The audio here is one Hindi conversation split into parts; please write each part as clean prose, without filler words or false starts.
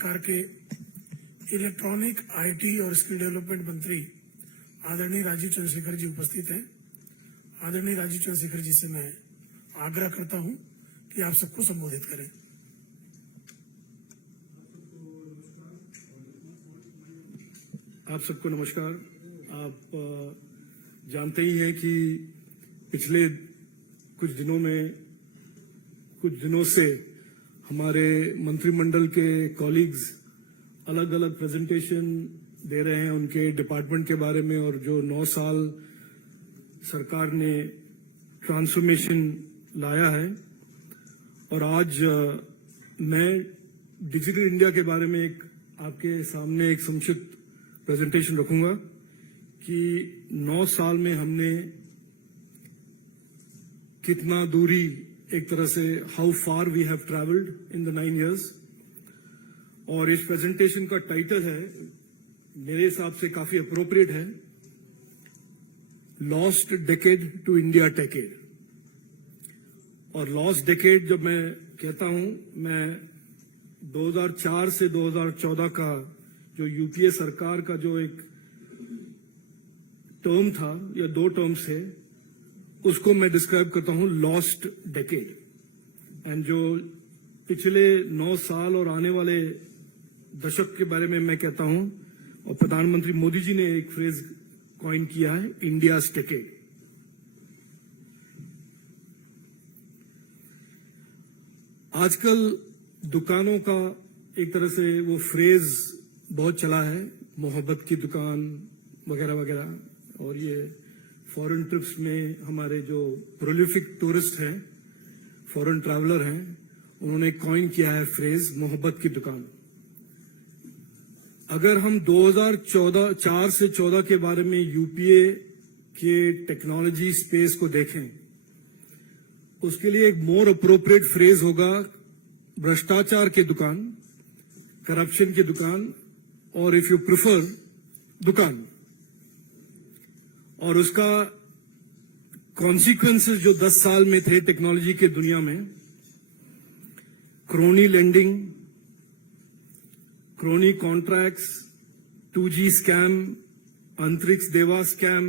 सरकार के इलेक्ट्रॉनिक आईटी और स्किल डेवलपमेंट मंत्री आदरणीय राजीव चंद्रशेखर जी उपस्थित हैं। आदरणीय राजीव चंद्रशेखर जी से मैं आग्रह करता हूं कि आप सबको संबोधित करें। आप सबको नमस्कार। आप जानते ही हैं कि पिछले कुछ दिनों से हमारे मंत्रिमंडल के कॉलीग्स अलग अलग प्रेजेंटेशन दे रहे हैं उनके डिपार्टमेंट के बारे में, और जो 9 साल सरकार ने ट्रांसफॉर्मेशन लाया है। और आज मैं डिजिटल इंडिया के बारे में आपके सामने एक संक्षिप्त प्रेजेंटेशन रखूंगा कि 9 साल में हमने कितना दूरी, एक तरह से how far we have travelled in the 9 years। और इस प्रेजेंटेशन का टाइटल है, मेरे हिसाब से काफी अप्रोप्रिएट है, लॉस्ट डेकेड टू इंडिया टेकेड। और लॉस्ट डेकेड जब मैं कहता हूं, मैं 2004 से 2014 का जो यूपीए सरकार का जो एक टर्म था या 2 टर्म्स थे, उसको मैं डिस्क्राइब करता हूं लॉस्ट डेकेड। एंड जो पिछले 9 साल और आने वाले दशक के बारे में मैं कहता हूं, और प्रधानमंत्री मोदी जी ने एक फ्रेज कॉइन किया है, इंडियाज डेकेड। आजकल दुकानों का एक तरह से वो फ्रेज बहुत चला है, मोहब्बत की दुकान वगैरह वगैरह। और ये फॉरेन ट्रिप्स में हमारे जो प्रोलिफिक टूरिस्ट हैं, फॉरेन ट्रैवलर हैं, उन्होंने कॉइन किया है फ्रेज मोहब्बत की दुकान। अगर हम 2004 से 14 के बारे में यूपीए के टेक्नोलॉजी स्पेस को देखें, उसके लिए एक मोर अप्रोप्रिएट फ्रेज होगा भ्रष्टाचार की दुकान, करप्शन की दुकान, और इफ यू प्रिफर दुकान। और उसका कॉन्सिक्वेंसेस जो 10 साल में थे टेक्नोलॉजी के दुनिया में, crony lending, crony contracts, 2G scam, Antariksh Deva scam,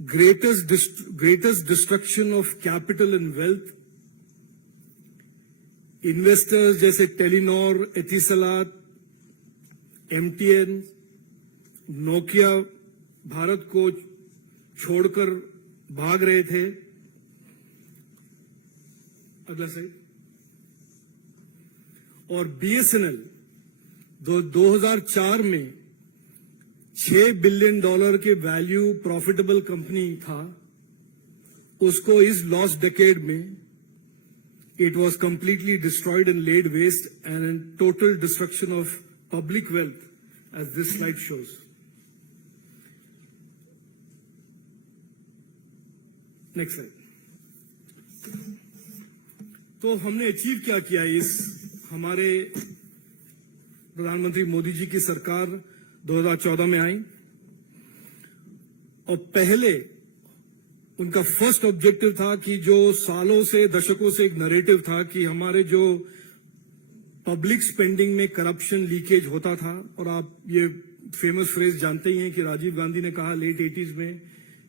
greatest destruction of capital and wealth, investors जैसे Telenor, Etisalat, MTN, Nokia Bharat को छोड़कर भाग रहे थे। अगला साइड। और BSNL 2004 में $6 बिलियन के वैल्यू प्रॉफिटेबल कंपनी था, उसको इस लॉस्ट डेकेड में it was completely destroyed and laid waste, and in total destruction of public wealth, as this slide shows. Next slide. तो हमने अचीव क्या किया इस हमारे प्रधानमंत्री मोदी जी की सरकार 2014 में आई, और पहले उनका फर्स्ट ऑब्जेक्टिव था कि जो सालों से, दशकों से एक नैरेटिव था कि हमारे जो पब्लिक स्पेंडिंग में करप्शन, लीकेज होता था। और आप ये फेमस फ्रेज जानते ही हैं कि राजीव गांधी ने कहा लेट 80s में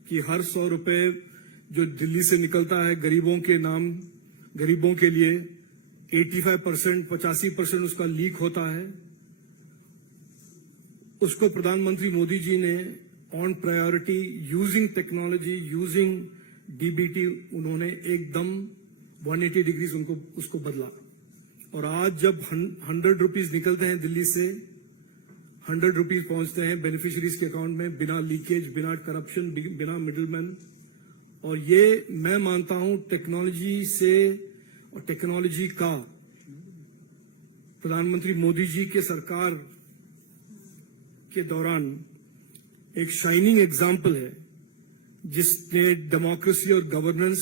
कि हर 100 रुपए जो दिल्ली से निकलता है गरीबों के नाम, गरीबों के लिए, 85%, 85% उसका लीक होता है। उसको प्रधानमंत्री मोदी जी ने on priority, using technology, using DBT, उन्होंने एकदम 180 डिग्रीज उसको बदला। और आज जब 100 रुपीज निकलते हैं दिल्ली से, 100 रुपीज पहुंचते हैं बेनिफिशियरीज के अकाउंट में, बिना लीकेज, बिना करप्शन, बिना मिडिलमैन। और ये मैं मानता हूं टेक्नोलॉजी से और टेक्नोलॉजी का प्रधानमंत्री मोदी जी के सरकार के दौरान एक शाइनिंग एग्जाम्पल है, जिसने डेमोक्रेसी और गवर्नेंस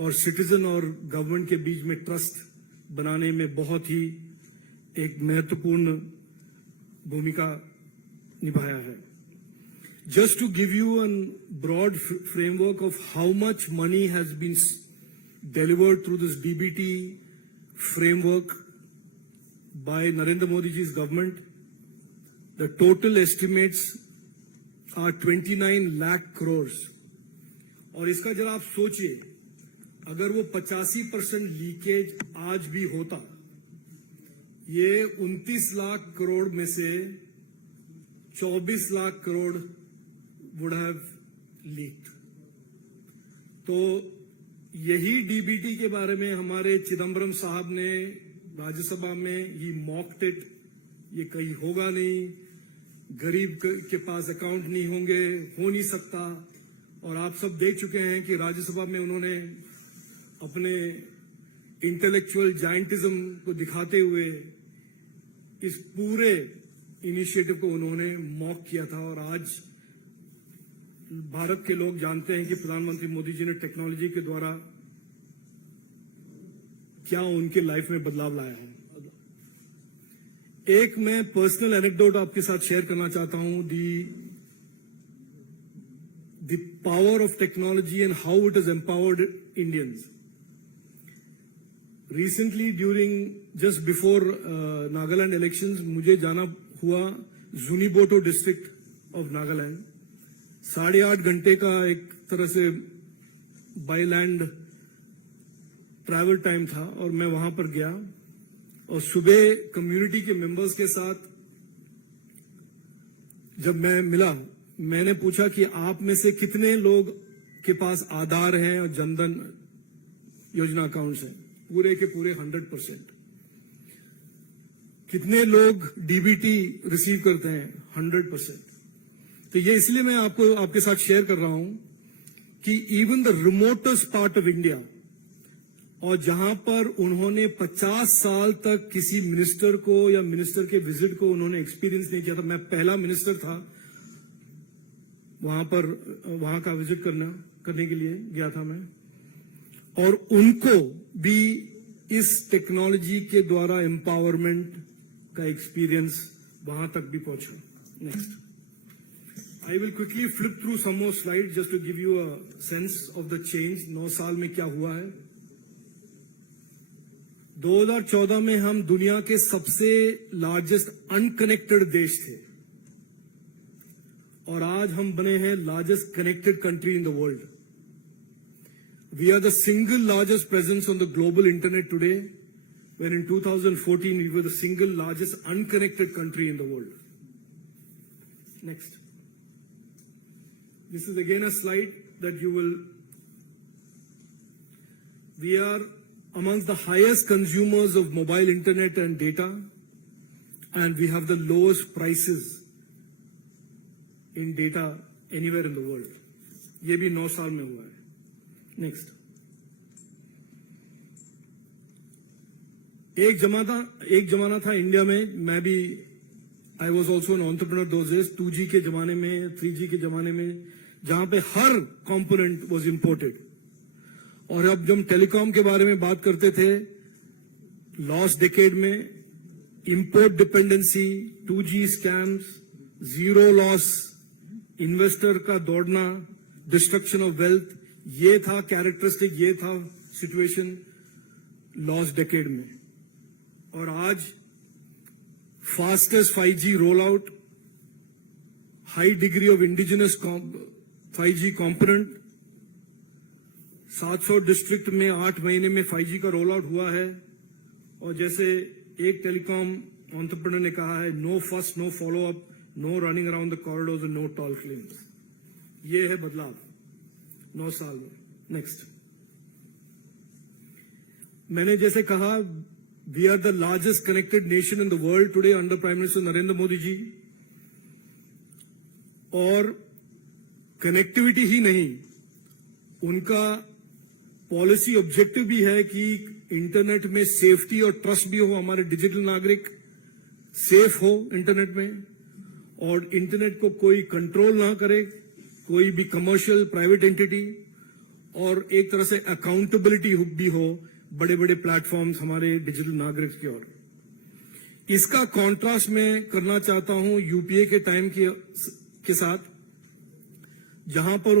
और सिटीजन और गवर्नमेंट के बीच में ट्रस्ट बनाने में बहुत ही एक महत्वपूर्ण भूमिका निभाया है। Just to give you a broad framework of how much money has been delivered through this DBT framework by Narendra Modi ji's government. The total estimates are 29 lakh crores. और इसका जरा आप सोचिए, अगर वो 85% लीकेज आज भी होता, ये 29 लाख करोड़ में से 24 lakh crore would have leaked. तो यही डीबीटी के बारे में हमारे चिदम्बरम साहब ने राज्यसभा में ही मॉक्ड इट, ये कहीं होगा नहीं, गरीब के पास अकाउंट नहीं होंगे, हो नहीं सकता। और आप सब देख चुके हैं कि राज्यसभा में उन्होंने अपने इंटेलेक्चुअल जायंटिज्म को दिखाते हुए इस पूरे इनिशिएटिव को उन्होंने मॉक किया था। और आज भारत के लोग जानते हैं कि प्रधानमंत्री मोदी जी ने टेक्नोलॉजी के द्वारा क्या उनके लाइफ में बदलाव लाया है। एक मैं पर्सनल एनेक्डोट आपके साथ शेयर करना चाहता हूं, the power of technology and how it is empowered Indians. Recently during just before Nagaland elections मुझे जाना हुआ जुनीबोटो डिस्ट्रिक्ट ऑफ नागालैंड। 8.5 घंटे का एक तरह से बाय लैंड ट्रैवल टाइम था और मैं वहां पर गया और सुबह कम्युनिटी के मेंबर्स के साथ जब मैं मिला, मैंने पूछा कि आप में से कितने लोग के पास आधार हैं और जनधन योजना अकाउंट्स हैं। पूरे के पूरे 100%। कितने लोग डीबीटी रिसीव करते हैं? 100%। तो ये इसलिए मैं आपको आपके साथ शेयर कर रहा हूं कि even the remotest part of India, और जहां पर उन्होंने 50 साल तक किसी मिनिस्टर को या मिनिस्टर के विजिट को उन्होंने एक्सपीरियंस नहीं किया था। मैं पहला मिनिस्टर था वहां का विजिट करने के लिए गया था मैं, और उनको भी इस टेक्नोलॉजी के द्वारा एम्पावरमेंट का एक्सपीरियंस वहां तक भी पहुंचा। Next, I will quickly flip through some more slides just to give you a sense of the change। 9 साल में क्या हुआ है। 2014 में हम दुनिया के सबसे लार्जेस्ट अनकनेक्टेड देश थे और आज हम बने हैं largest connected country in the world. We are the single largest presence on the global internet today, when in 2014 we were the single largest unconnected country in the world. Next. This is again a slide that we are amongst the highest consumers of mobile internet and data, and we have the lowest prices in data anywhere in the world. ये भी 9 साल में हुआ है। नेक्स्ट, एक जमाना था इंडिया में, मैं भी I was also an entrepreneur those days, 2G के जमाने में, 3G के जमाने में, जहां पे हर कंपोनेंट वाज इंपोर्टेड। और अब जब टेलीकॉम के बारे में बात करते थे, लॉस्ट डिकेड में import dependency, 2G scams, zero loss, investor का दौड़ना, डिस्ट्रक्शन ऑफ वेल्थ, ये था कैरेक्टरिस्टिक, ये था सिचुएशन लॉस्ट डिकेड में। और आज fastest 5G roll out, high degree of indigenous 5G component, 700 district में 8 महीने में 5G का रोल आउट हुआ है। और जैसे एक टेलीकॉम एंटरप्रेन्योर ने कहा है, no first, no follow up, no running around the corridors and no tall claims. ये है बदलाव 9 साल में। नेक्स्ट, मैंने जैसे कहा, we are the largest connected nation in the world today under prime minister Narendra Modi ji. और कनेक्टिविटी ही नहीं, उनका पॉलिसी ऑब्जेक्टिव भी है कि इंटरनेट में सेफ्टी और ट्रस्ट भी हो, हमारे डिजिटल नागरिक सेफ हो इंटरनेट में, और इंटरनेट को कोई कंट्रोल ना करे, कोई भी कमर्शियल प्राइवेट एंटिटी, और एक तरह से अकाउंटेबिलिटी भी हो बड़े बड़े प्लेटफॉर्म्स हमारे डिजिटल नागरिक की ओर। इसका कॉन्ट्रास्ट मैं करना चाहता हूं यूपीए के टाइम के साथ, जहां पर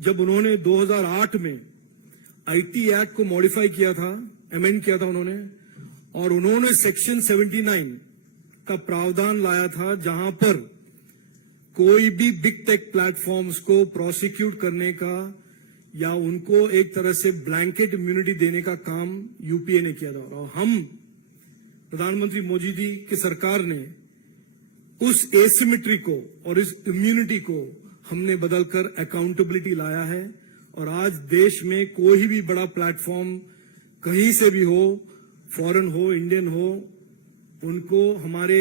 जब उन्होंने 2008 में आईटी एक्ट को मॉडिफाई किया था अमेंड किया था उन्होंने, और उन्होंने सेक्शन 79 का प्रावधान लाया था जहां पर कोई भी बिग टेक प्लेटफॉर्म्स को प्रोसिक्यूट करने का या उनको एक तरह से ब्लैंकेट इम्यूनिटी देने का काम यूपीए ने किया था। और हम प्रधानमंत्री मोदी जी की सरकार ने उस एसिमेट्री को और इस इम्यूनिटी को हमने बदलकर अकाउंटेबिलिटी लाया है। और आज देश में कोई भी बड़ा प्लेटफॉर्म कहीं से भी हो, फॉरेन हो, इंडियन हो, उनको हमारे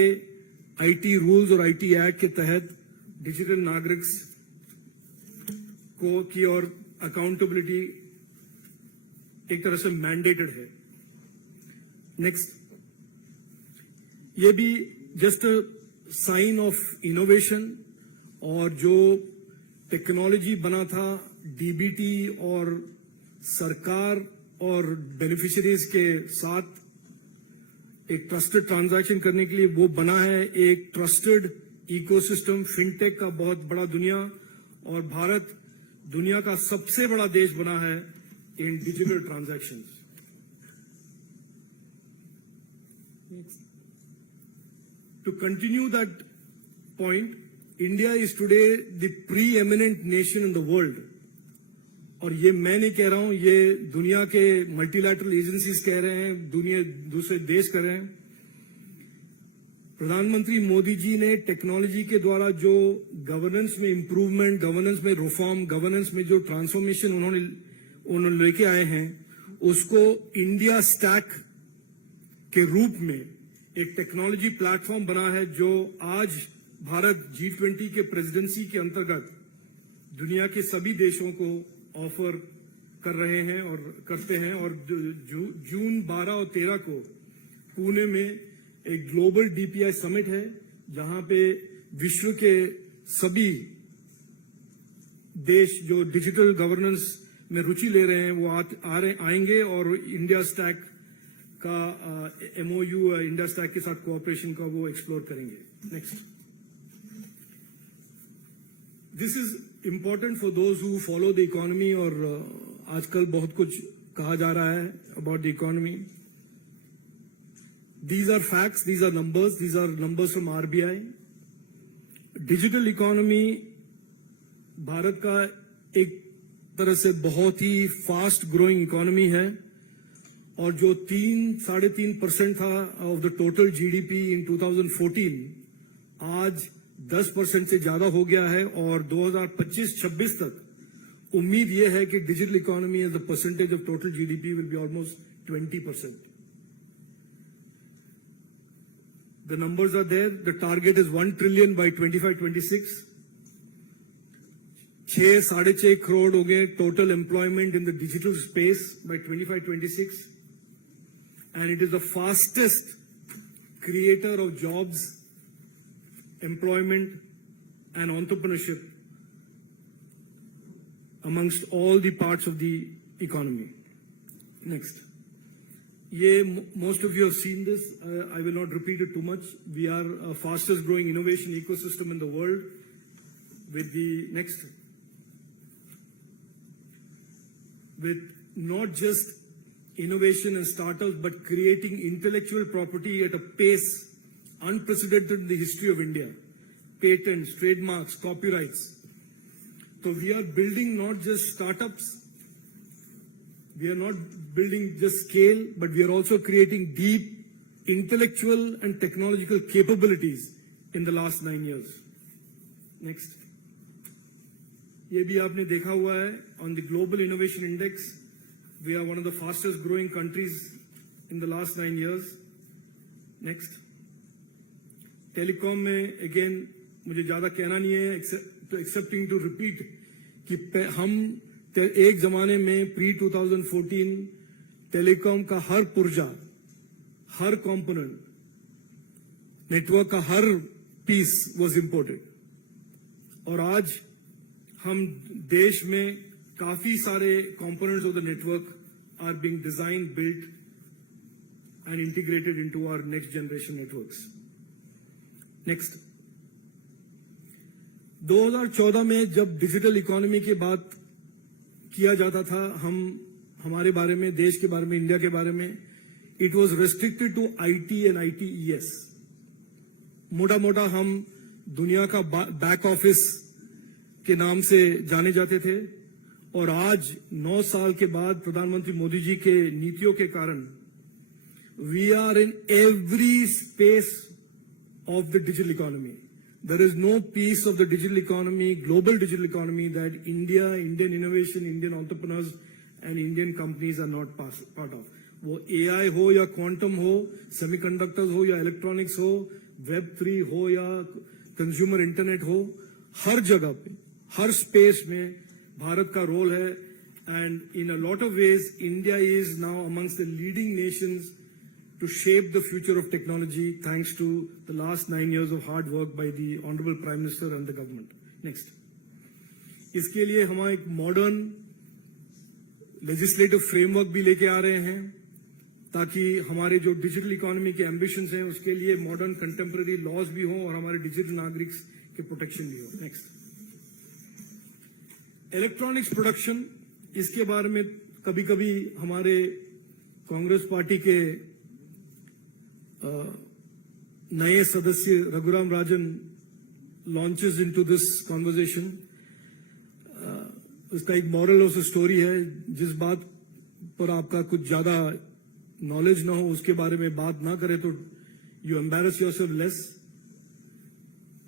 आईटी रूल्स और आईटी एक्ट के तहत डिजिटल नागरिक को की और अकाउंटेबिलिटी एक तरह से मैंडेटेड है। नेक्स्ट, ये भी जस्ट साइन ऑफ इनोवेशन, और जो टेक्नोलॉजी बना था डीबीटी और सरकार और बेनिफिशियरीज के साथ एक ट्रस्टेड ट्रांजैक्शन करने के लिए, वो बना है एक ट्रस्टेड इकोसिस्टम फिनटेक का बहुत बड़ा दुनिया, और भारत दुनिया का सबसे बड़ा देश बना है इन digital transactions. To continue that point, India is today the preeminent nation in the world. और ये मैं नहीं कह रहा हूं, ये दुनिया के मल्टीलैटरल एजेंसीज कह रहे हैं, दुनिया दूसरे देश कर रहे हैं। प्रधानमंत्री मोदी जी ने टेक्नोलॉजी के द्वारा जो गवर्नेंस में इंप्रूवमेंट, गवर्नेंस में रिफॉर्म, गवर्नेंस में जो ट्रांसफॉर्मेशन उन्होंने लेके आए हैं, उसको इंडिया स्टैक के रूप में एक टेक्नोलॉजी प्लेटफॉर्म बना है, जो आज भारत G20 के प्रेसिडेंसी के अंतर्गत दुनिया के सभी देशों को ऑफर कर रहे हैं और करते हैं। और जून 12 और 13 को पुणे में एक ग्लोबल डीपीआई समिट है, जहां पे विश्व के सभी देश जो डिजिटल गवर्नेंस में रुचि ले रहे हैं वो आएंगे और इंडिया स्टैक का एमओयू इंडिया स्टैक के साथ कोऑपरेशन का वो एक्सप्लोर करेंगे। Next, this is important for those who follow the economy, और आजकल बहुत कुछ कहा जा रहा है about the economy. These are facts, these are numbers from RBI. Digital economy Bharat का एक तरह से बहुत ही फास्ट ग्रोइंग इकोनॉमी है, और जो 3-3.5% था of the total GDP in 2014, आज 10% से ज्यादा हो गया है। और 2025-26 तक उम्मीद यह है कि digital economy as the percentage of total GDP will be almost 20%. The numbers are there. The target is 1 trillion by 25-26. 6-6.5 crore हो गए total employment in the digital space by 25-26, and it is the fastest creator of jobs, employment, and entrepreneurship amongst all the parts of the economy. Next. Most of you have seen this. I will not repeat it too much. We are a fastest growing innovation ecosystem in the world. With the next, with not just innovation and startups, but creating intellectual property at a pace unprecedented in the history of India. Patents, trademarks, copyrights. So we are building not just startups. We are not building just scale, but we are also creating deep intellectual and technological capabilities in the last 9 years. Next. ये भी आपने देखा हुआ है, on the Global Innovation Index, we are one of the fastest growing countries in the last 9 years. Next. Telecom में again मुझे ज्यादा कहना नहीं है, excepting to repeat कि हम एक जमाने में pre-2014 टेलीकॉम का हर पुर्जा, हर कंपोनेंट, नेटवर्क का हर पीस वाज इंपोर्टेड, और आज हम देश में काफी सारे components of the network are being design, built and integrated into our next generation networks. Next, 2014 में जब डिजिटल इकोनॉमी की बात किया जाता था, हम हमारे बारे में, देश के बारे में, इंडिया के बारे में, it was restricted to IT and ITES। मोटा मोटा हम दुनिया का बैक ऑफिस के नाम से जाने जाते थे, और आज 9 साल के बाद प्रधानमंत्री मोदी जी के नीतियों के कारण we are in every space of the digital economy. There is no piece of the digital economy, global digital economy, that India, Indian innovation, Indian entrepreneurs and Indian companies are not part of. वो AI हो या quantum हो, semiconductors हो या electronics हो, Web3 हो या consumer internet हो, हर जगह पे, हर space में भारत का रोल है, and in a lot of ways, India is now amongst the leading nations to shape the future of technology, thanks to the last 9 years of hard work by the Honorable Prime Minister and the government. Next. इसके लिए हम एक मॉडर्न लेजिस्लेटिव फ्रेमवर्क भी लेके आ रहे हैं, ताकि हमारे जो डिजिटल इकोनॉमी के एम्बिशंस हैं उसके लिए मॉडर्न कंटेम्पररी लॉज भी हों और हमारे डिजिटल नागरिक के प्रोटेक्शन भी हो। नेक्स्ट, इलेक्ट्रॉनिक्स प्रोडक्शन, इसके बारे में कभी कभी हमारे कांग्रेस पार्टी के नए सदस्य Raghuram Rajan launches into this conversation. उसका एक मॉरल ऑफ स्टोरी है, जिस बात पर आपका कुछ ज्यादा नॉलेज ना हो उसके बारे में बात ना करें तो you embarrass yourself less.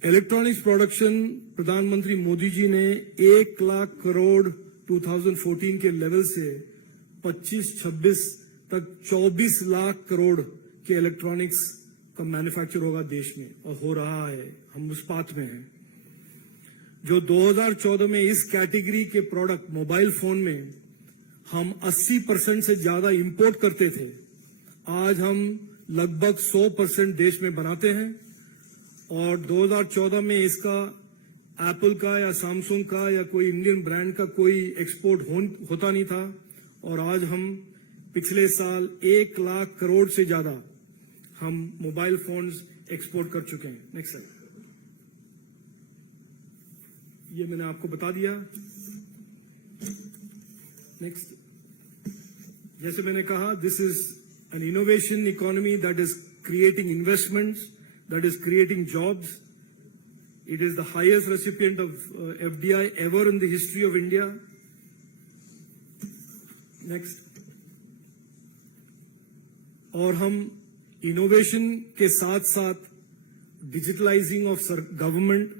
Electronics production प्रधानमंत्री मोदी जी ने 1 लाख करोड़ 2014 के लेवल से 25-26 तक 24 लाख करोड़ के इलेक्ट्रॉनिक्स का मैन्युफैक्चर होगा देश में, और हो रहा है, हम उस पाथ में हैं। जो 2014 में इस कैटेगरी के प्रोडक्ट मोबाइल फोन में हम 80% से ज्यादा इंपोर्ट करते थे, आज हम लगभग 100% देश में बनाते हैं। और 2014 में इसका एप्पल का या सैमसंग का या कोई इंडियन ब्रांड का कोई एक्सपोर्ट होता नहीं था, और आज हम पिछले साल 1 लाख करोड़ से ज्यादा हम मोबाइल फोन्स एक्सपोर्ट कर चुके हैं। नेक्स्ट स्लाइड, ये मैंने आपको बता दिया। नेक्स्ट, जैसे मैंने कहा, this is an innovation economy that is creating investments, that is creating jobs. It is the highest recipient of FDI ever in the history of India. Next, और हम इनोवेशन के साथ साथ डिजिटलाइजिंग ऑफ गवर्नमेंट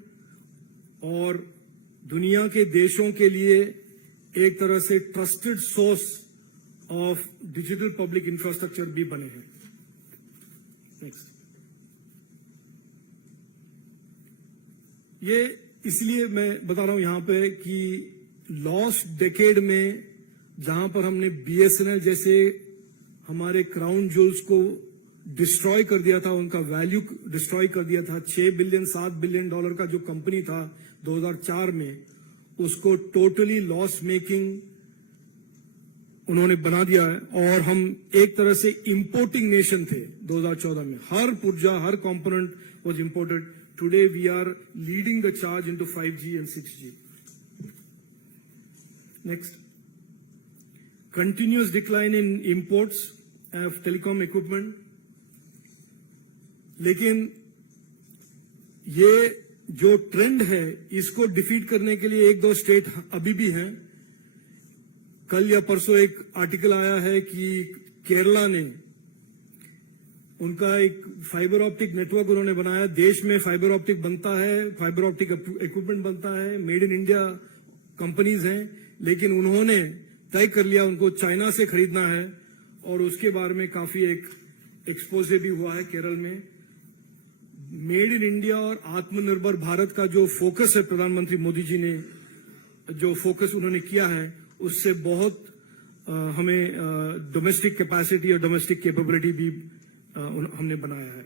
और दुनिया के देशों के लिए एक तरह से trusted source of digital public infrastructure भी बने हैं। नेक्स्ट, ये इसलिए मैं बता रहा हूं यहां पे कि लॉस्ट डेकेड में जहां पर हमने BSNL जैसे हमारे क्राउन ज्वेल्स को डिस्ट्रॉय कर दिया था, उनका वैल्यू डिस्ट्रॉय कर दिया था, $6 बिलियन $7 बिलियन का जो कंपनी था 2004 में, उसको टोटली लॉस मेकिंग उन्होंने बना दिया है। और हम एक तरह से इंपोर्टिंग नेशन थे 2014 में, हर पुर्जा, हर component was imported. Today we are leading the charge into 5G and 6G। Next, continuous decline in imports of telecom equipment, लेकिन ये जो ट्रेंड है इसको डिफीट करने के लिए 1-2 स्टेट अभी भी हैं। कल या परसों एक आर्टिकल आया है कि केरला ने उनका एक फाइबर ऑप्टिक नेटवर्क उन्होंने बनाया, देश में फाइबर ऑप्टिक बनता है, फाइबर ऑप्टिक इक्विपमेंट बनता है, मेड इन इंडिया कंपनीज हैं, लेकिन उन्होंने तय कर लिया उनको चाइना से खरीदना है, और उसके बारे में काफी एक एक्सपोजे भी हुआ है केरल में। मेड इन इंडिया और आत्मनिर्भर भारत का जो फोकस है, प्रधानमंत्री मोदी जी ने जो फोकस उन्होंने किया है, उससे बहुत हमें डोमेस्टिक कैपेसिटी और डोमेस्टिक कैपेबिलिटी भी हमने बनाया है।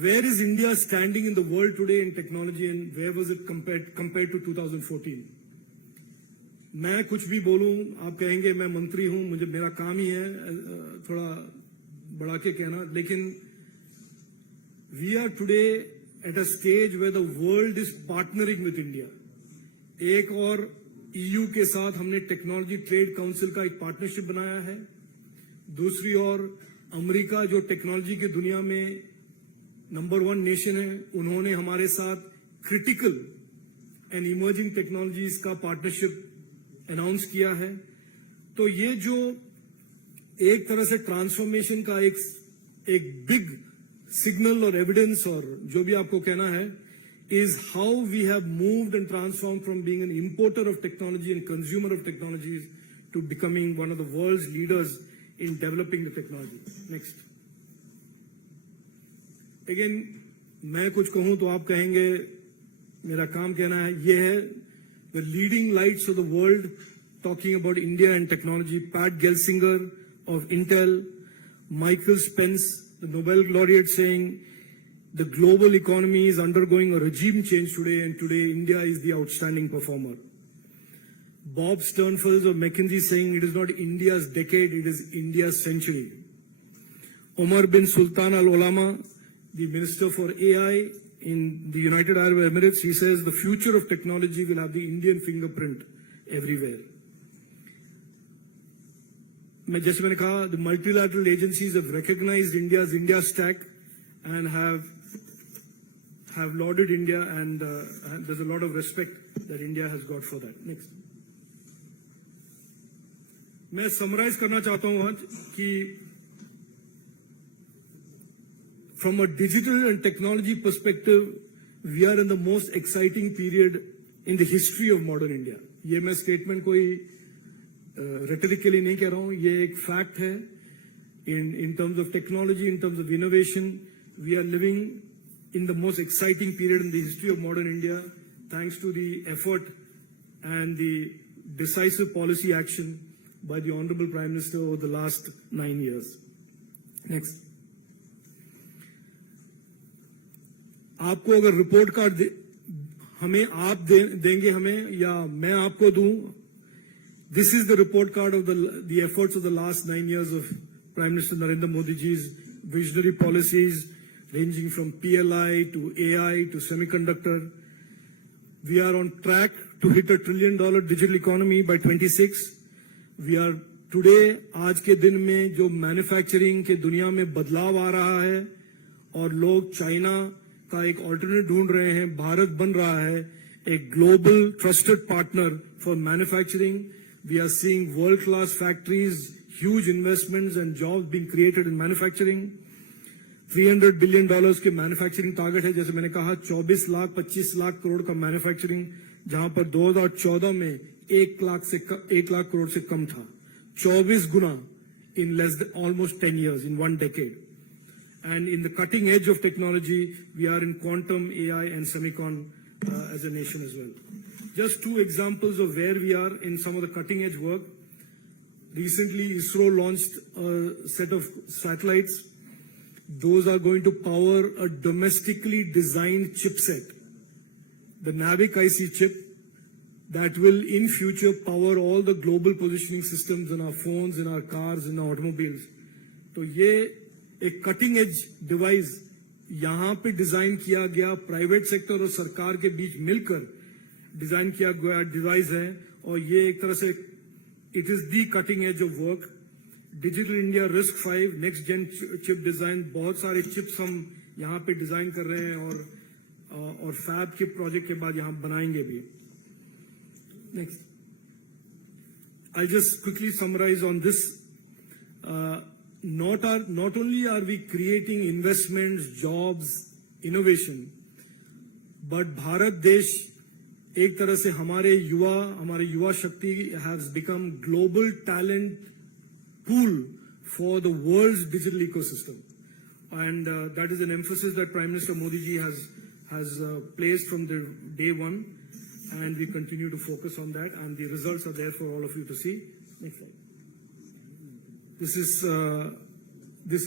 Where is India standing in the world today in technology and where was it compared to 2014? मैं कुछ भी बोलूं, आप कहेंगे मैं मंत्री हूं, मुझे मेरा काम ही है थोड़ा बढ़ा के कहना, लेकिन we are today at a stage where the world is partnering with India. एक और ईयू के साथ हमने टेक्नोलॉजी ट्रेड काउंसिल का एक पार्टनरशिप बनाया है। दूसरी ओर अमेरिका जो टेक्नोलॉजी की दुनिया में नंबर 1 नेशन है, उन्होंने हमारे साथ क्रिटिकल एंड इमर्जिंग टेक्नोलॉजीज का पार्टनरशिप अनाउंस किया है। तो ये जो एक तरह से ट्रांसफॉर्मेशन का एक बिग सिग्नल और एविडेंस और जो भी आपको कहना है is how we have moved and transformed from being an importer of technology and consumer of technologies to becoming one of the world's leaders in developing the technology. Next. Again, मैं कुछ कहूं तो आप कहेंगे मेरा काम कहना है, ये है the leading lights of the world talking about India and technology. Pat Gelsinger of Intel, Michael Spence, the Nobel laureate, saying the global economy is undergoing a regime change today, and today India is the outstanding performer. Bob Sternfels of McKinsey saying it is not India's decade, it is India's century. Omar bin Sultan Al Olama, the Minister for AI in the United Arab Emirates, he says the future of technology will have the Indian fingerprint everywhere. जैसे मैंने कहा, the multilateral agencies have recognized India's India stack and have lauded India, and there's a lot of respect that India has got for that. Next. मैं समराइज करना चाहता हूं आज कि from a digital and technology perspective, we are in the most exciting period in the history of modern India. ये मैं स्टेटमेंट कोई rhetorically नहीं कह रहा हूं, ये एक फैक्ट है. In terms of technology, in terms of innovation, we are living in the most exciting period in the history of modern India, thanks to the effort and the decisive policy action by the Honorable Prime Minister over the last 9 years. Next. आपको अगर रिपोर्ट कार्ड हमें आप देंगे हमें या मैं आपको दूं, this is the report card of the efforts of the last 9 years of Prime Minister Narendra Modi ji's visionary policies, ranging from PLI to AI to semiconductor. We are on track to hit $1 trillion digital economy by 26. We are today, आज के दिन में जो मैन्युफैक्चरिंग के दुनिया में बदलाव आ रहा है और लोग चाइना का एक ऑल्टरनेट ढूंढ रहे हैं, भारत बन रहा है एक global trusted partner for manufacturing. We are seeing world-class factories, huge investments and jobs being created in manufacturing. $300 billion के मैन्युफैक्चरिंग टारगेट है. जैसे मैंने कहा 24-25 लाख करोड़ का मैन्युफैक्चरिंग, जहां पर 2014 में 1 लाख करोड़ से कम था. 24 गुना in almost 10 years, in 1 decade. And in the cutting edge of technology, we are in quantum, AI and semicon as a nation as well. Just 2 examples of where we are in some of the cutting edge work. Recently, ISRO launched a set of satellites. Those are going to power a domestically designed chipset, the NAVIC IC chip, that will in future power all the global positioning systems in our phones, in our cars, in our automobiles. तो ये एक कटिंग एज डिवाइस यहाँ पे डिजाइन किया गया, प्राइवेट सेक्टर और सरकार के बीच मिलकर डिजाइन किया गया डिवाइस है, और ये एक तरह से it is the cutting edge of work. Digital India RISC 5 next gen chip design, बहुत सारे चिप्स हम यहाँ पे डिजाइन कर रहे हैं और फैब के प्रोजेक्ट के बाद यहाँ बनाएंगे भी. Next, I just quickly summarise on this. not only are we creating investments, jobs, innovation, but Bharat देश एक तरह से हमारे युवा शक्ति has become global talent pool for the world's digital ecosystem, and that is an emphasis that Prime Minister Modi ji has placed from the day one, and we continue to focus on that, and the results are there for all of you to see. Next slide. This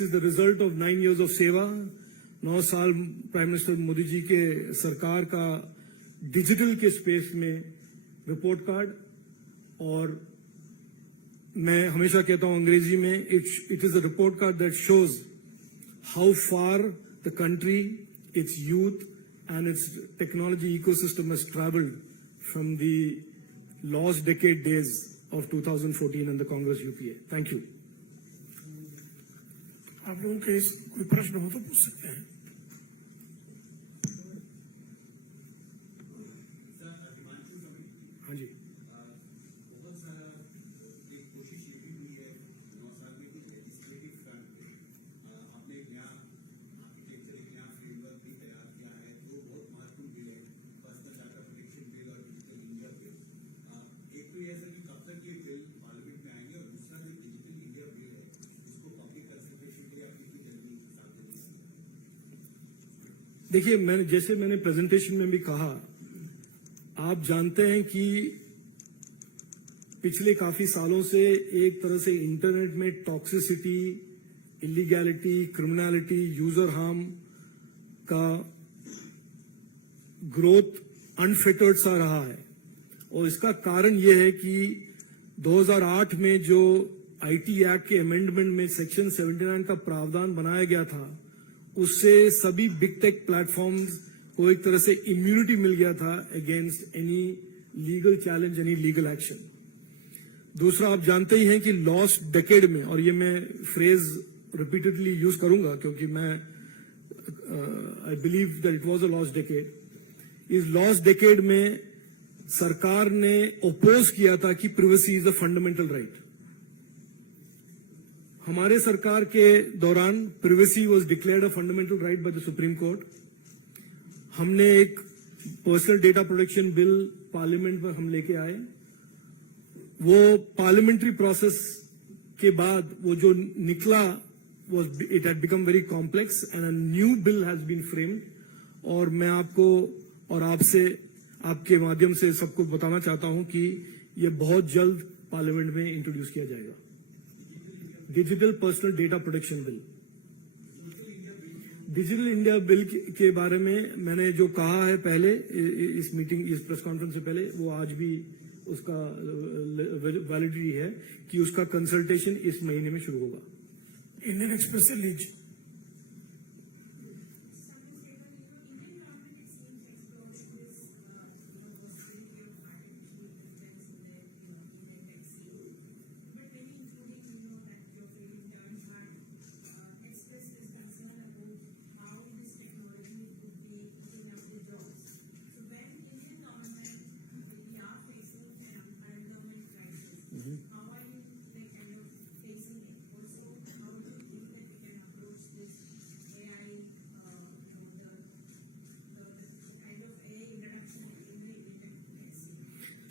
is the result of 9 years of सेवा. 9 साल प्राइम मिनिस्टर मोदी जी के सरकार का डिजिटल के स्पेस में रिपोर्ट कार्ड. और मैं हमेशा कहता हूं अंग्रेजी में, it is a report card that shows how far the country, it's youth and its technology ecosystem has traveled from the lost decade days of 2014 and the Congress UPA. Thank you. आप लोगों के कोई प्रश्न हो तो पूछ सकते हैं। हाँ जी। बहुत सारा एक कोशिश ये भी हुई है 9 साल में कुछ लेजिस्लेटिव फ्रंट पे आपने एक नया आर्किटेक्चर एक नया फ्रेमवर्क भी तैयार किया है जो बहुत महत्वपूर्ण बिल है पर्सनल डाटा प्रोटेक्शन बिल और डिजिटल इंडिया बिल। एक तो ये ऐसा कि कब तक ये बिल पार्लियामेंट में आएंगे और दूसरा जो डिजिटल इंडिया बिल है उसको पब्लिक कंसल्टेशन के लिए आप कितनी जल्दी साथ दे सकते हैं? देखिए, मैंने प्रेजेंटेशन में भी कहा, आप जानते हैं कि पिछले काफी सालों से एक तरह से इंटरनेट में toxicity, illegality, criminality, user harm का ग्रोथ अनफिटर्ड सा रहा है। और इसका कारण यह है कि 2008 में जो आईटी एक्ट के अमेंडमेंट में सेक्शन 79 का प्रावधान बनाया गया था, उससे सभी बिग टेक प्लेटफॉर्म्स को एक तरह से इम्यूनिटी मिल गया था against any legal challenge, any legal action. दूसरा, आप जानते ही हैं कि लॉस्ट डेकेड में, और ये मैं फ्रेज रिपीटेडली यूज करूंगा क्योंकि मैं I believe that it was a lost decade. इस लॉस्ट डेकेड में सरकार ने ओपोज किया था कि privacy is a fundamental right. हमारे सरकार के दौरान privacy was declared a fundamental right by the supreme court. हमने एक personal data protection bill parliament में हम लेके आए। वो पार्लियामेंट्री प्रोसेस के बाद वो जो निकला was it had become very complex and a new bill has been framed। और मैं आपको और आपसे आपके माध्यम से सबको बताना चाहता हूं कि ये बहुत जल्द पार्लियामेंट में इंट्रोड्यूस किया जाएगा, digital personal data protection bill. Digital India bill के बारे में मैंने जो कहा है पहले इस प्रेस कॉन्फ्रेंस से पहले, वो आज भी उसका वैलिडिटी है कि उसका कंसल्टेशन इस महीने में शुरू होगा। इंडियन एक्सप्रेस से लीजिए।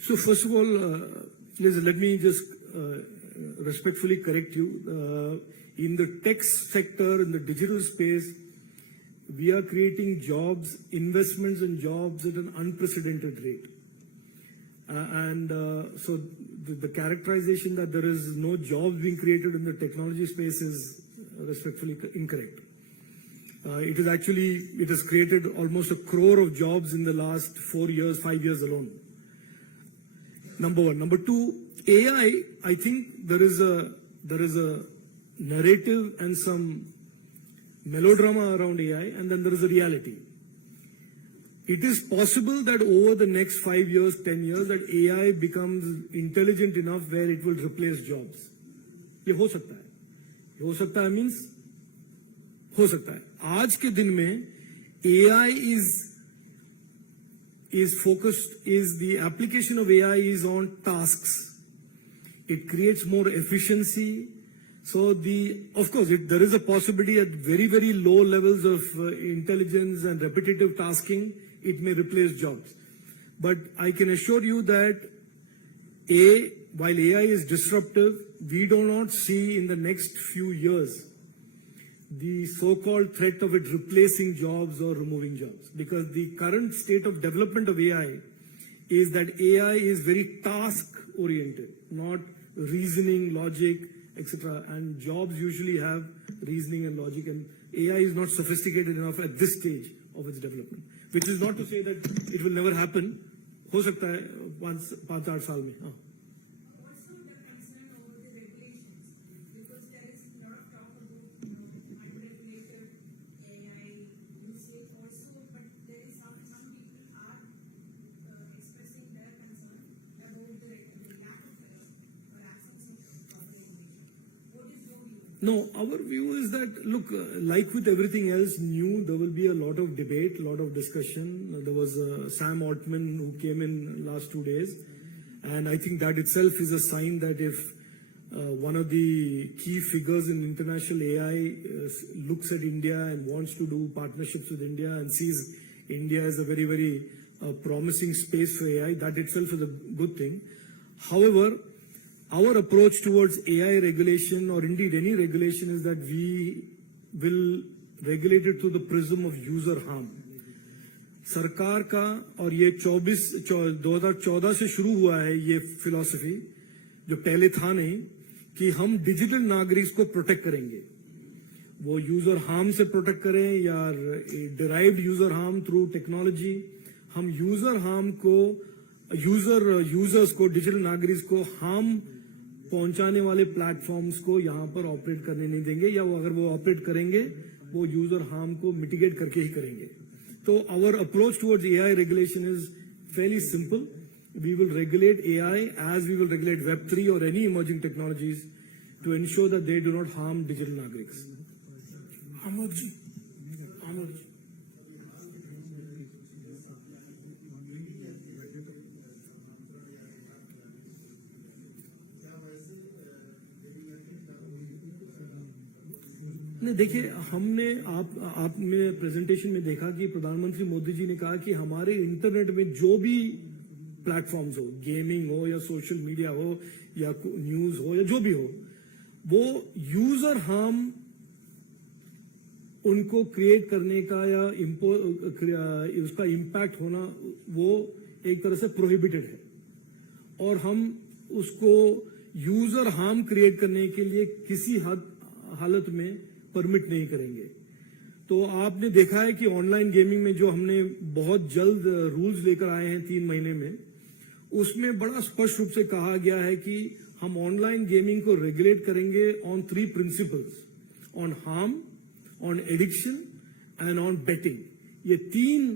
So first of all, please let me just respectfully correct you. In the tech sector, in the digital space, we are creating jobs, investments in jobs at an unprecedented rate. So the characterization that there is no jobs being created in the technology space is respectfully incorrect. It has created almost 1 crore of jobs in the last 4 years, 5 years alone. Number one. Number two, AI, I think there is a narrative and some melodrama around AI, and then there is a reality. It is possible that over the next 5 years, 10 years, that AI becomes intelligent enough where it will replace jobs. ये हो सकता है। ये हो सकता है means हो सकता है। आज के दिन में AI the application of AI is on tasks. It creates more efficiency. So of course, there is a possibility at very, very low levels of intelligence and repetitive tasking, it may replace jobs. But I can assure you that while AI is disruptive, we do not see in the next few years the so-called threat of it replacing jobs or removing jobs, because the current state of development of AI is that AI is very task-oriented, not reasoning, logic, etc. And jobs usually have reasoning and logic, and AI is not sophisticated enough at this stage of its development. Which is not to say that it will never happen. हो सकता है 5-8 साल में। हाँ। No, our view is that, look, like with everything else new, there will be a lot of debate, a lot of discussion. There was Sam Altman who came in last 2 days, and I think that itself is a sign that if one of the key figures in international AI looks at India and wants to do partnerships with India and sees India as a very, very promising space for AI, that itself is a good thing. However, our approach towards AI regulation, or indeed any regulation, is that we will regulate it through the prism of user harm. सरकार का, और ये 2014 से शुरू हुआ है ये फिलॉसफी, जो पहले था नहीं, कि हम डिजिटल नागरिक को प्रोटेक्ट करेंगे, वो यूजर हार्म से प्रोटेक्ट करें या derived user harm through technology. हम यूजर हार्म को, यूजर्स को, डिजिटल नागरिक को हार्म पहुंचाने वाले प्लेटफॉर्म्स को यहां पर ऑपरेट करने नहीं देंगे, या वो अगर वो ऑपरेट करेंगे वो यूजर हार्म को मिटिगेट करके ही करेंगे। तो our approach towards AI regulation is fairly simple. We will regulate AI as we will regulate Web3 or any emerging technologies to ensure that they do not harm digital nagriks. Amar ji. नहीं, देखिए, हमने आपने प्रेजेंटेशन में देखा कि प्रधानमंत्री मोदी जी ने कहा कि हमारे इंटरनेट में जो भी प्लेटफॉर्म्स हो, गेमिंग हो या सोशल मीडिया हो या न्यूज हो या जो भी हो, वो यूजर हार्म उनको क्रिएट करने का या उसका इम्पैक्ट होना, वो एक तरह से प्रोहिबिटेड है, और हम उसको यूजर हार्म क्रिएट करने के लिए किसी हालत में परमिट नहीं करेंगे। तो आपने देखा है कि ऑनलाइन गेमिंग में जो हमने बहुत जल्द रूल्स लेकर आए हैं 3 महीने में, उसमें बड़ा स्पष्ट रूप से कहा गया है कि हम ऑनलाइन गेमिंग को रेगुलेट करेंगे on 3 principles: on harm, on addiction and on betting. ये 3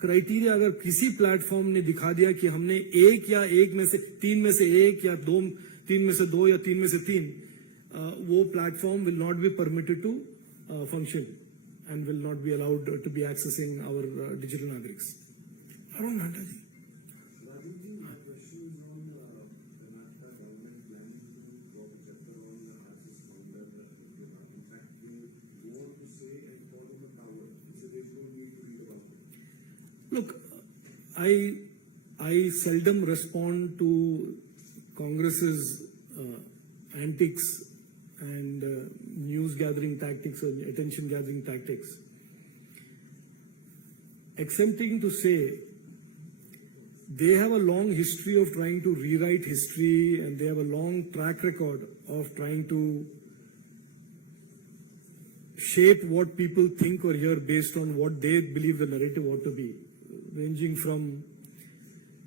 क्राइटेरिया अगर किसी प्लेटफॉर्म ने दिखा दिया कि हमने एक में से 3 में से 1 या 3 में से 2 या 3 में से 3, वो platform will not be permitted to function and will not be allowed to be accessing our digital nagriks. Arun Nahta ji. Look, I seldom respond to Congress's antics and news gathering tactics or attention gathering tactics, excepting to say they have a long history of trying to rewrite history, and they have a long track record of trying to shape what people think or hear based on what they believe the narrative ought to be, ranging from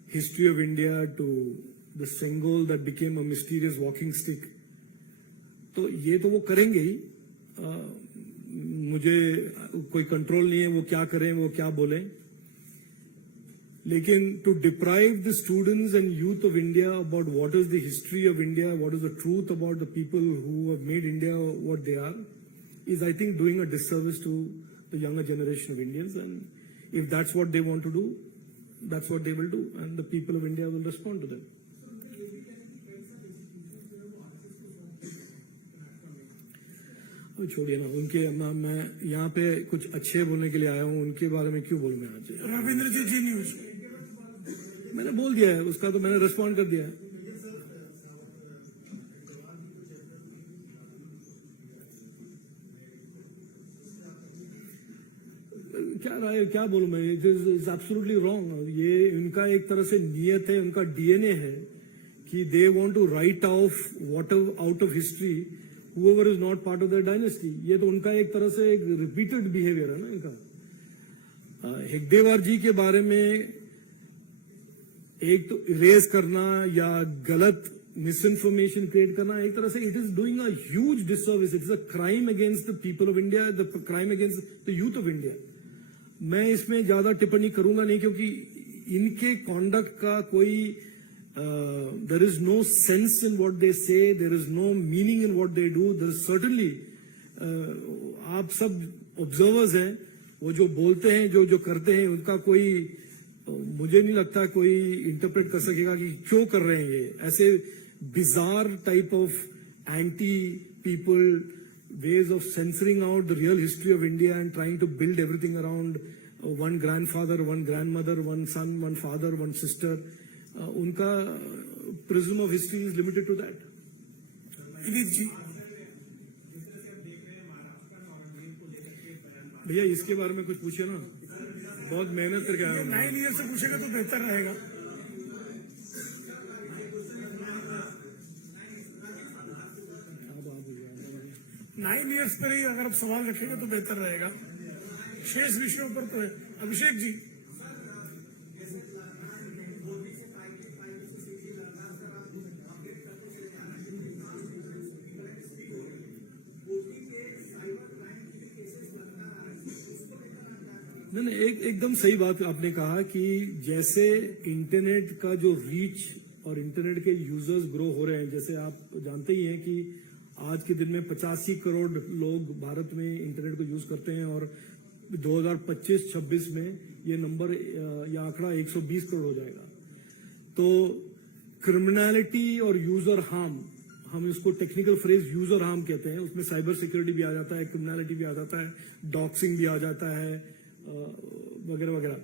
history of India to the Sengol that became a mysterious walking stick. तो ये तो वो करेंगे ही, मुझे कोई कंट्रोल नहीं है वो क्या करें, वो क्या बोलें, लेकिन to deprive the students and youth of India about what is the history of India, what is the truth about the people who have made India what they are, is I think doing a disservice to the younger generation of Indians. And if that's what they want to do, that's what they will do, and the people of India will respond to them. छोड़िए ना उनके, मैं यहाँ पे कुछ अच्छे बोलने के लिए आया हूँ, उनके बारे में क्यों बोलूँ मैं आज? रविंद्र जी न्यूज मैंने बोल दिया है, उसका तो मैंने रिस्पॉन्ड कर दिया है. क्या बोलूं मैं? It is absolutely wrong. ये उनका एक तरह से नियत है, उनका डीएनए है कि they want to write off what out of history whoever is not part of their dynasty. ये तो उनका एक तरह से एक रिपीटेड बिहेवियर है ना इनका. हेगडेवार जी के बारे में एक तो इरेज करना या गलत मिस इन्फॉर्मेशन क्रिएट करना, एक तरह से it is doing a huge disservice. It is a crime against the people of India, the crime against the youth of India. मैं इसमें ज्यादा टिप्पणी करूंगा नहीं, क्योंकि इनके कॉन्डक्ट का कोई there is no sense in what they say, there is no meaning in what they do. There is certainly आप सब ऑब्जर्वर्स हैं, वो जो बोलते हैं, जो जो करते हैं, उनका कोई मुझे नहीं लगता कोई इंटरप्रेट कर सकेगा कि क्यों कर रहे हैं ये ऐसे bizarre type of anti people ways of censoring out the real history of India and trying to build everything around one grandfather, one grandmother, one son, one father, one sister. उनका prism of history is limited to that. Vineet ji, भैया इसके बारे में कुछ पूछे ना, बहुत मेहनत करके आया हूं। 9 ईयर से पूछेगा तो बेहतर रहेगा। 9 ईयर्स पर ही अगर आप सवाल रखेंगे तो बेहतर रहेगा। शेष विषयों पर तो है। अभिषेक जी, नहीं एकदम सही बात आपने कहा कि जैसे इंटरनेट का जो रीच और इंटरनेट के यूजर्स ग्रो हो रहे हैं, जैसे आप जानते ही हैं कि आज के दिन में 85 करोड़ लोग भारत में इंटरनेट को यूज करते हैं और 2025-26 में ये नंबर या आंकड़ा 120 करोड़ हो जाएगा। तो क्रिमिनलिटी और यूजर हार्म, हम इसको टेक्निकल फ्रेज यूजर हार्म कहते हैं, उसमें साइबर सिक्योरिटी भी आ जाता है, क्रिमिनलिटी भी आ जाता है, डॉक्सिंग भी आ जाता है, वगैरह वगैरह,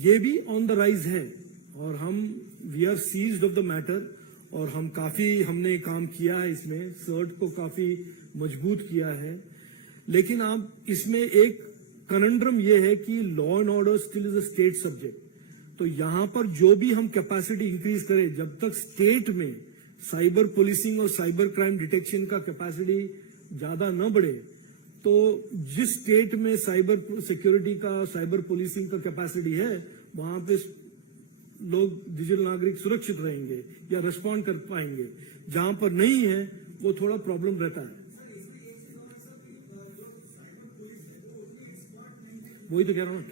ये भी ऑन द राइज है और हम we are seized of the matter और हमने काम किया है इसमें, सर्ट को काफी मजबूत किया है। लेकिन आप इसमें एक कनंड्रम ये है कि law and order still is a state subject, तो यहां पर जो भी हम कैपेसिटी इंक्रीज करें, जब तक स्टेट में साइबर पुलिसिंग और साइबर क्राइम डिटेक्शन का कैपेसिटी ज्यादा न बढ़े, तो जिस स्टेट में साइबर सिक्योरिटी का, साइबर पुलिसिंग का कैपेसिटी है, वहां पे लोग डिजिटल नागरिक सुरक्षित रहेंगे या रिस्पॉन्ड कर पाएंगे। जहां पर नहीं है वो थोड़ा प्रॉब्लम रहता है। वही तो कह रहा हूं,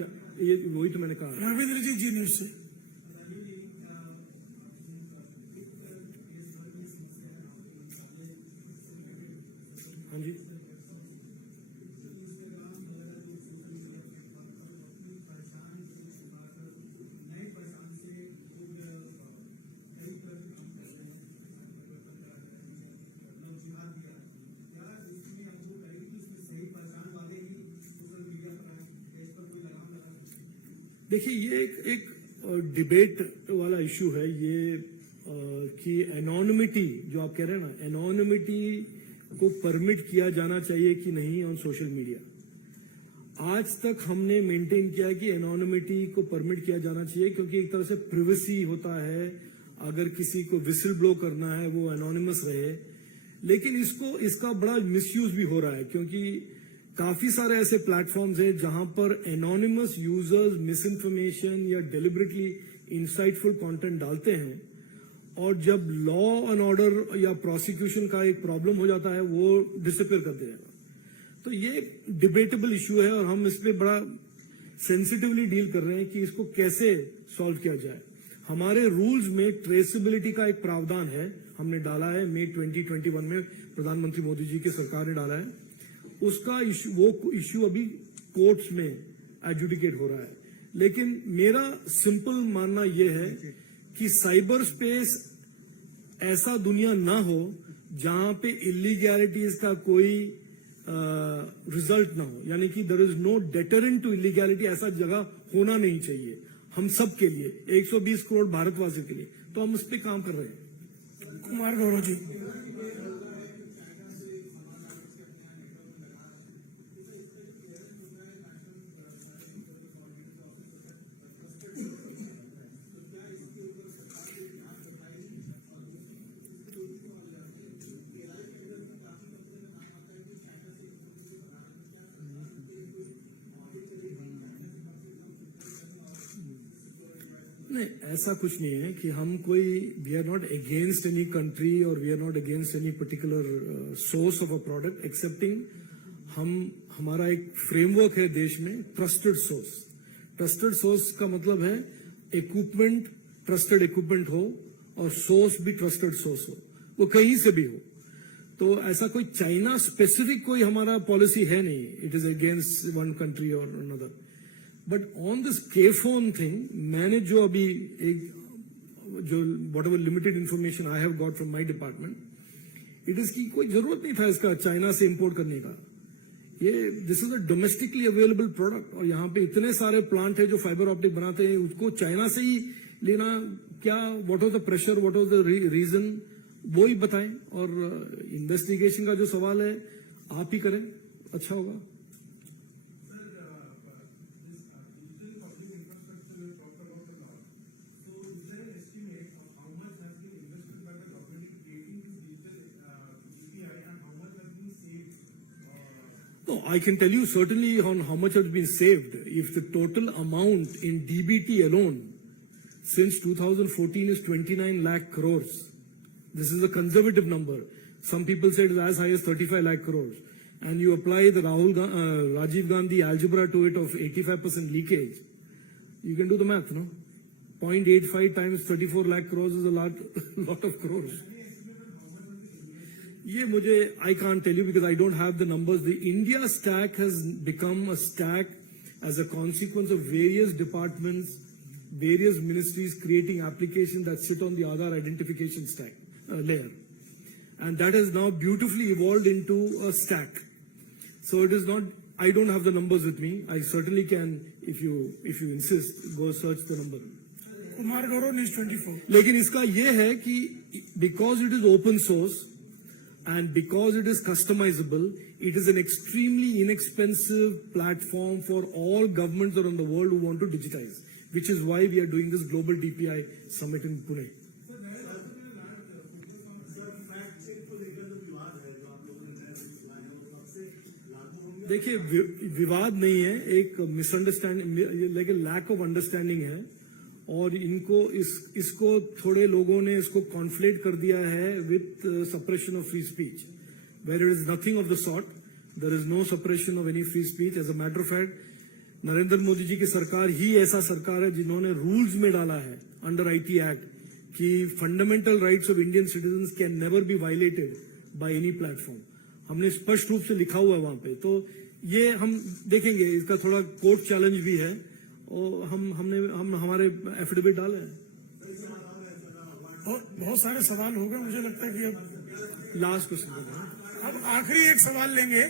ये वही तो मैंने कहा। रविंद्र जी, जी न्यूज से। हाँ जी, देखिए ये एक डिबेट वाला इशू है ये कि एनोनिमिटी जो आप कह रहे हैं ना, एनोनिमिटी को परमिट किया जाना चाहिए कि नहीं ऑन सोशल मीडिया। आज तक हमने मेंटेन किया कि एनोनिमिटी को परमिट किया जाना चाहिए, क्योंकि एक तरह से प्रिवेसी होता है, अगर किसी को विसिल ब्लो करना है वो एनोनिमस रहे। लेकिन इसका बड़ा मिसयूज भी हो रहा है, क्योंकि काफी सारे ऐसे प्लेटफॉर्म्स हैं जहां पर एनोनिमस यूजर्स मिस इन्फॉर्मेशन या डेलिबरेटली इंसाइटफुल कंटेंट डालते हैं, और जब लॉ एंड ऑर्डर या प्रोसिक्यूशन का एक प्रॉब्लम हो जाता है वो डिसअपियर कर देगा। तो ये एक डिबेटेबल इशू है और हम इस पे बड़ा सेंसिटिवली डील कर रहे हैं कि इसको कैसे सॉल्व किया जाए। हमारे रूल्स में ट्रेसेबिलिटी का एक प्रावधान है, हमने डाला है मई 2021 में, प्रधानमंत्री मोदी जी की सरकार ने डाला है। उसका इशू अभी कोर्ट्स में एडजुडिकेट हो रहा है। लेकिन मेरा सिंपल मानना यह है कि साइबर स्पेस ऐसा दुनिया ना हो जहां पे इलीगैलिटीज का कोई रिजल्ट ना हो, यानी कि there is no deterrent to illegality. ऐसा जगह होना नहीं चाहिए हम सब के लिए, 120 करोड़ भारतवासियों के लिए। तो हम उस पर काम कर रहे हैं। कुमार गौरव जी, नहीं, ऐसा कुछ नहीं है कि हम कोई, we are not against any country और we are not against any particular source of a product, excepting हमारा एक फ्रेमवर्क है देश में, ट्रस्टेड सोर्स। ट्रस्टेड सोर्स का मतलब है इक्विपमेंट, ट्रस्टेड इक्विपमेंट हो और सोर्स भी ट्रस्टेड सोर्स हो, वो कहीं से भी हो। तो ऐसा कोई चाइना स्पेसिफिक कोई हमारा पॉलिसी है नहीं, it is against one country और अनदर। बट ऑन दिस के फोन थिंग, मैंने जो अभी जो what ever limited information I have got from my department, it is की कोई जरूरत नहीं था इसका चाइना से इंपोर्ट करने का। ये this is a domestically available product, और यहाँ पे इतने सारे प्लांट है जो फाइबर ऑप्टिक बनाते हैं, उसको चाइना से ही लेना क्या, what was the pressure, what was the reason, वो ही बताएं। और इन्वेस्टिगेशन का जो सवाल है आप ही करें, अच्छा होगा। No, I can tell you certainly on how much has been saved. If the total amount in DBT alone since 2014 is 29 lakh crores, this is a conservative number. Some people say it is as high as 35 lakh crores. And you apply the Rajiv Gandhi algebra to it of 85% leakage, you can do the math, no? 0.85 times 34 lakh crores is a lot of crores. ये मुझे I can't tell you because I don't have the numbers. The India stack has become a stack as a consequence of various departments, various ministries creating applications that sit on the Aadhaar identification stack layer, and that has now beautifully evolved into a stack. So it is not. I don't have the numbers with me. I certainly can, if you insist, go search the number. Kumar Gaurav news 24। लेकिन इसका ये है कि because it is open source and because it is customizable, it is an extremely inexpensive platform for all governments around the world who want to digitize, which is why we are doing this global DPI summit in Pune. देखिए, विवाद नहीं है, एक misunderstanding, like lack of understanding है, और इनको इसको थोड़े लोगों ने इसको कॉन्फ्लेट कर दिया है with suppression of free speech, where it is nothing of the sort. There is no suppression of any free speech. As a matter of fact, Narendra Modi ji की सरकार ही ऐसा सरकार है जिन्होंने रूल्स में डाला है अंडर आईटी एक्ट कि fundamental rights of Indian citizen can never be violated by any platform. हमने स्पष्ट रूप से लिखा हुआ है वहां पे. तो ये हम देखेंगे, इसका थोड़ा कोर्ट चैलेंज भी है, और हम हमारे एफिडेविट डाले हैं. बहुत सारे सवाल हो गए, मुझे लगता है कि अब लास्ट क्वेश्चन, अब आखिरी एक सवाल लेंगे.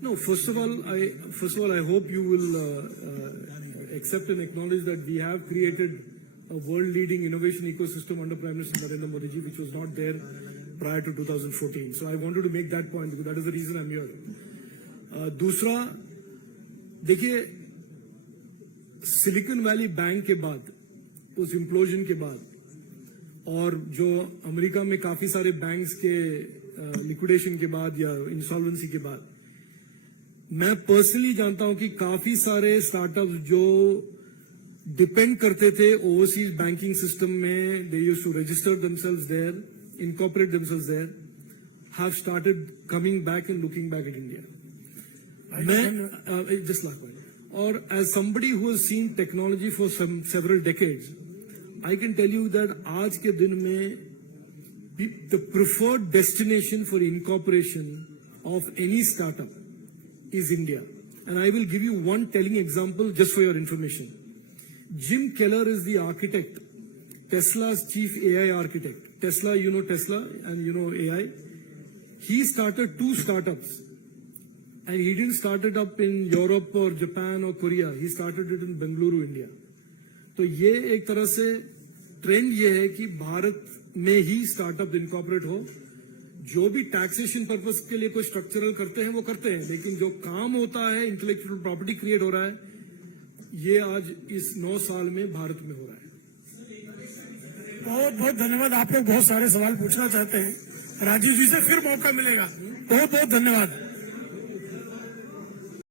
No, first of all, I hope you will accept and acknowledge that we have created a world-leading innovation ecosystem under Prime Minister Narendra Modi ji, which was not there prior to 2014. So I wanted to make that point because that is the reason I'm here. दूसरा, देखिए, सिलिकॉन वैली बैंक के बाद, उस इम्प्लोजन के बाद, और जो अमेरिका में काफी सारे बैंक्स के लिक्विडेशन के बाद या इंसॉल्वेंसी के बाद, मैं पर्सनली जानता हूं कि काफी सारे स्टार्टअप्स जो डिपेंड करते थे ओवरसीज बैंकिंग सिस्टम में, they used to register themselves there, incorporate themselves there, have started coming back and looking back at India. मैं जस्ट लाइक दैट. और as somebody who has seen technology for several decades, I can tell you that आज के दिन में the preferred destination for incorporation of any startup is India. And I will give you one telling example just for your information. Jim Keller is the architect, Tesla's chief AI architect. Tesla, you know Tesla and you know AI. He started 2 startups. And he didn't start it up in Europe or Japan or Korea. He started it in Bengaluru, India. तो ये एक तरह से ट्रेंड ये है कि भारत में ही स्टार्टअप इनकॉर्पोरेट हो. जो भी टैक्सेशन पर्पस के लिए कोई स्ट्रक्चरल करते हैं वो करते हैं, लेकिन जो काम होता है, इंटेलेक्चुअल प्रॉपर्टी क्रिएट हो रहा है, ये आज इस 9 साल में भारत में हो रहा है. बहुत बहुत धन्यवाद. आप लोग बहुत सारे सवाल पूछना चाहते हैं, राजीव जी से फिर मौका मिलेगा। बहुत बहुत धन्यवाद।